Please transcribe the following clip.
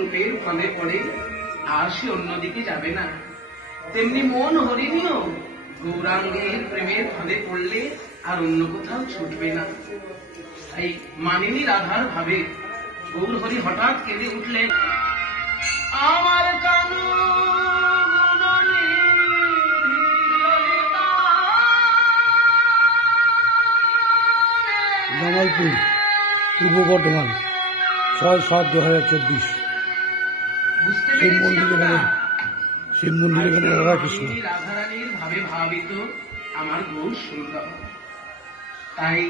রূপের ফাঁদে পড়ে আর সে অন্যদিকে যাবে না, তেমনি মন হরিণীও গৌরাঙ্গের প্রেমের ফাঁদে পড়লে আর অন্য কোথাও ছুটবে না। তাই মানিনী রাধার ভাবে গৌরহরি হঠাৎ কেঁদে উঠলেন, আমার কানু জামালপুর, পূর্ব বর্ধমান, 6/7/2024। শিব মন্দিরে রাধাকৃষ্ণ রাধারানীর ভাবে ভাবিত আমার গৌর সুন্দর। তাই